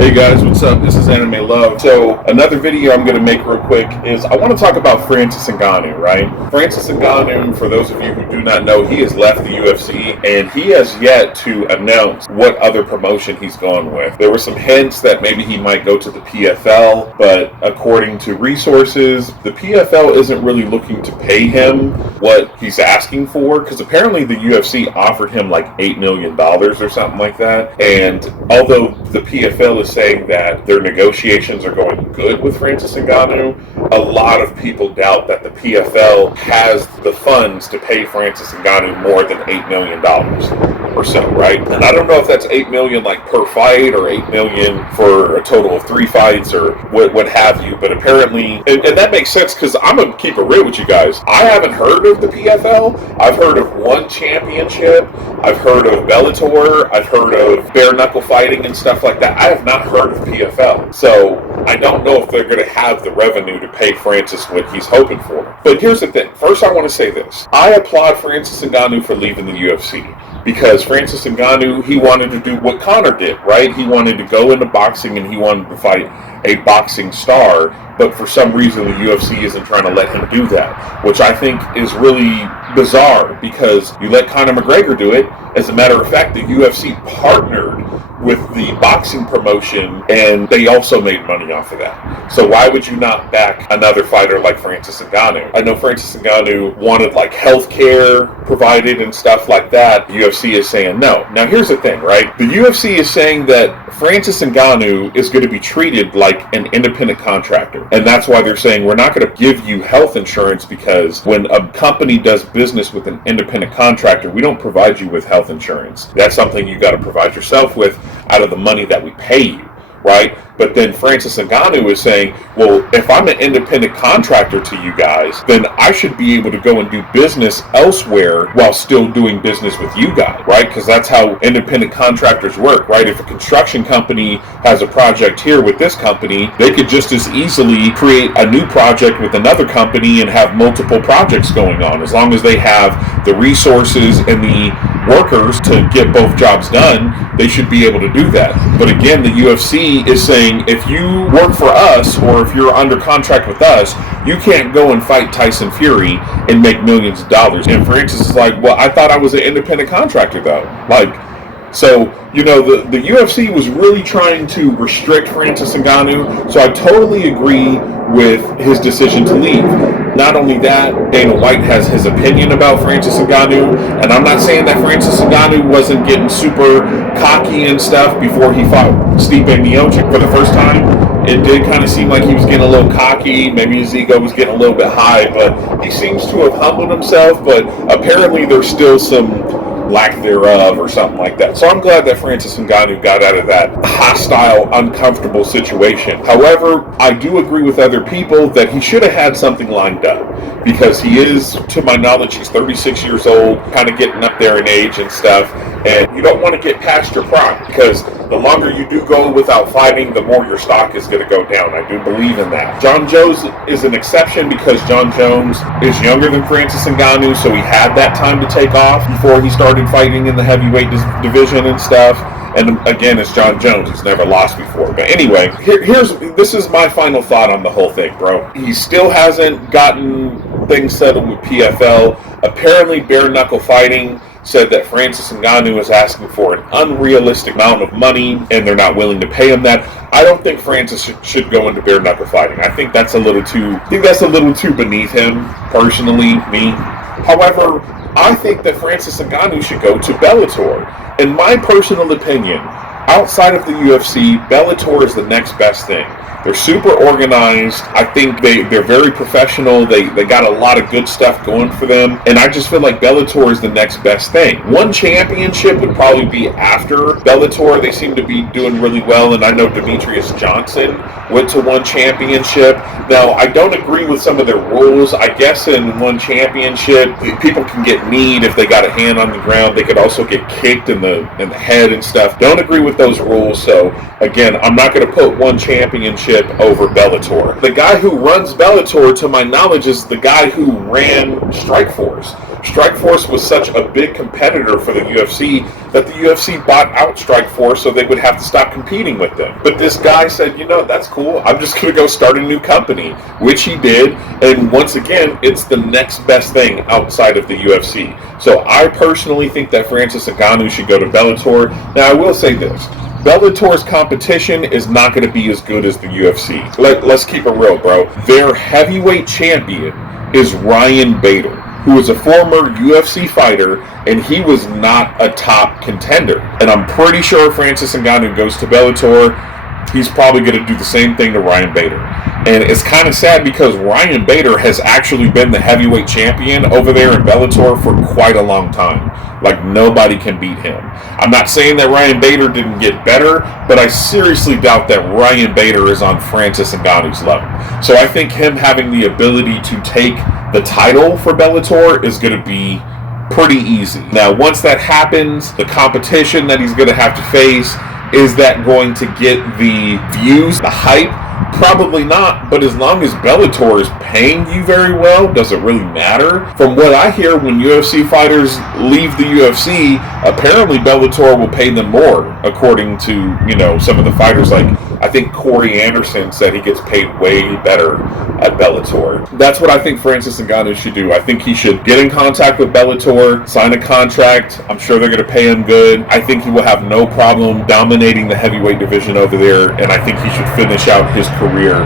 Hey guys, what's up? This is Anime Love. So another video I'm going to make real quick is I want to talk about Francis Ngannou, right? Francis Ngannou, for those of you who do not know, he has left the UFC and he has yet to announce what other promotion he's gone with. There were some hints that maybe he might go to the PFL, but according to resources, the PFL isn't really looking to pay him what he's asking for, because apparently the UFC offered him like $8 million or something like that. And although the PFL is saying that their negotiations are going good with Francis Ngannou, a lot of people doubt that the PFL has the funds to pay Francis Ngannou more than $8 million or so, right? And I don't know if that's $8 million like per fight or $8 million for a total of 3 fights or what have you, but apparently, and that makes sense, because I'm going to keep it real with you guys. I haven't heard of the PFL. I've heard of one championship. I've heard of Bellator. I've heard of bare knuckle fighting and stuff like that. I have not heard of PFL. So I don't know if they're going to have the revenue to pay Francis what he's hoping for. But here's the thing. First, I want to say this. I applaud Francis Ngannou for leaving the UFC. Because Francis Ngannou, he wanted to do what Conor did, right? He wanted to go into boxing and he wanted to fight a boxing star, but for some reason the UFC isn't trying to let him do that, which I think is really bizarre, because you let Conor McGregor do it. As a matter of fact, the UFC partnered with the boxing promotion and they also made money off of that. So why would you not back another fighter like Francis Ngannou? I know Francis Ngannou wanted like health care provided and stuff like that. The UFC is saying no. Now here's the thing, right? The UFC is saying that Francis Ngannou is going to be treated like an independent contractor. And that's why they're saying we're not going to give you health insurance, because when a company does business with an independent contractor, we don't provide you with health insurance. That's something you got to provide yourself with out of the money that we pay you, right? But then Francis Ngannou is saying, well, if I'm an independent contractor to you guys, then I should be able to go and do business elsewhere while still doing business with you guys, right? Because that's how independent contractors work, right? If a construction company has a project here with this company, they could just as easily create a new project with another company and have multiple projects going on. As long as they have the resources and the workers to get both jobs done, they should be able to do that. But again, the UFC is saying, if you work for us or if you're under contract with us, you can't go and fight Tyson Fury and make millions of dollars. And Francis is like, well, I thought I was an independent contractor though. So, you know, the UFC was really trying to restrict Francis Ngannou, so I totally agree with his decision to leave. Not only that, Dana White has his opinion about Francis Ngannou, and I'm not saying that Francis Ngannou wasn't getting super cocky and stuff before he fought Stipe Miocic for the first time. It did kind of seem like he was getting a little cocky, maybe his ego was getting a little bit high, but he seems to have humbled himself, but apparently there's still some lack thereof or something like that. So I'm glad that Francis Ngannou got out of that hostile, uncomfortable situation. However, I do agree with other people that he should have had something lined up, because he is, to my knowledge, he's 36 years old, kind of getting up there in age and stuff, and you don't want to get past your prime, because the longer you do go without fighting, the more your stock is going to go down. I do believe in that. John Jones is an exception, because John Jones is younger than Francis Ngannou, so he had that time to take off before he started fighting in the heavyweight division and stuff. And again, it's John Jones. He's never lost before. But anyway, this is my final thought on the whole thing, bro. He still hasn't gotten things settled with PFL. Apparently, bare knuckle fighting said that Francis Ngannou is asking for an unrealistic amount of money, and they're not willing to pay him that. I don't think Francis should go into bare knuckle fighting. I think that's a little too beneath him, personally, me. However, I think that Francis Ngannou should go to Bellator. In my personal opinion, outside of the UFC, Bellator is the next best thing. They're super organized. I think they're very professional. They got a lot of good stuff going for them. And I just feel like Bellator is the next best thing. One championship would probably be after Bellator. They seem to be doing really well. And I know Demetrius Johnson went to one championship. Now, I don't agree with some of their rules. I guess in one championship, people can get kneed if they got a hand on the ground. They could also get kicked in the head and stuff. Don't agree with those rules. So, again, I'm not going to put one championship over Bellator. The guy who runs Bellator, to my knowledge, is the guy who ran Strikeforce. Strikeforce was such a big competitor for the UFC that the UFC bought out Strikeforce so they would have to stop competing with them. But this guy said, you know, that's cool. I'm just going to go start a new company, which he did. And once again, it's the next best thing outside of the UFC. So I personally think that Francis Ngannou should go to Bellator. Now, I will say this. Bellator's competition is not going to be as good as the UFC. Let's keep it real, bro. Their heavyweight champion is Ryan Bader, who is a former UFC fighter, and he was not a top contender. And I'm pretty sure Francis Ngannou goes to Bellator, he's probably going to do the same thing to Ryan Bader. And it's kind of sad because Ryan Bader has actually been the heavyweight champion over there in Bellator for quite a long time. Like, nobody can beat him. I'm not saying that Ryan Bader didn't get better, but I seriously doubt that Ryan Bader is on Francis Ngannou's level. So I think him having the ability to take the title for Bellator is going to be pretty easy. Now, once that happens, the competition that he's going to have to face, is that going to get the views, the hype? Probably not, but as long as Bellator is paying you very well, does it really matter? From what I hear, when UFC fighters leave the UFC, apparently Bellator will pay them more, according to, you know, some of the fighters. Like, I think Corey Anderson said he gets paid way better at Bellator. That's what I think Francis Ngannou should do. I think he should get in contact with Bellator, sign a contract. I'm sure they're going to pay him good. I think he will have no problem dominating the heavyweight division over there, and I think he should finish out his career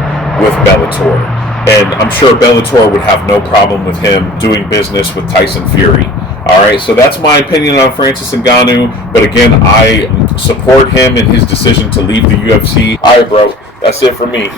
with Bellator. And I'm sure Bellator would have no problem with him doing business with Tyson Fury. Alright, so that's my opinion on Francis Ngannou. But again, I support him in his decision to leave the UFC. Alright, bro, that's it for me.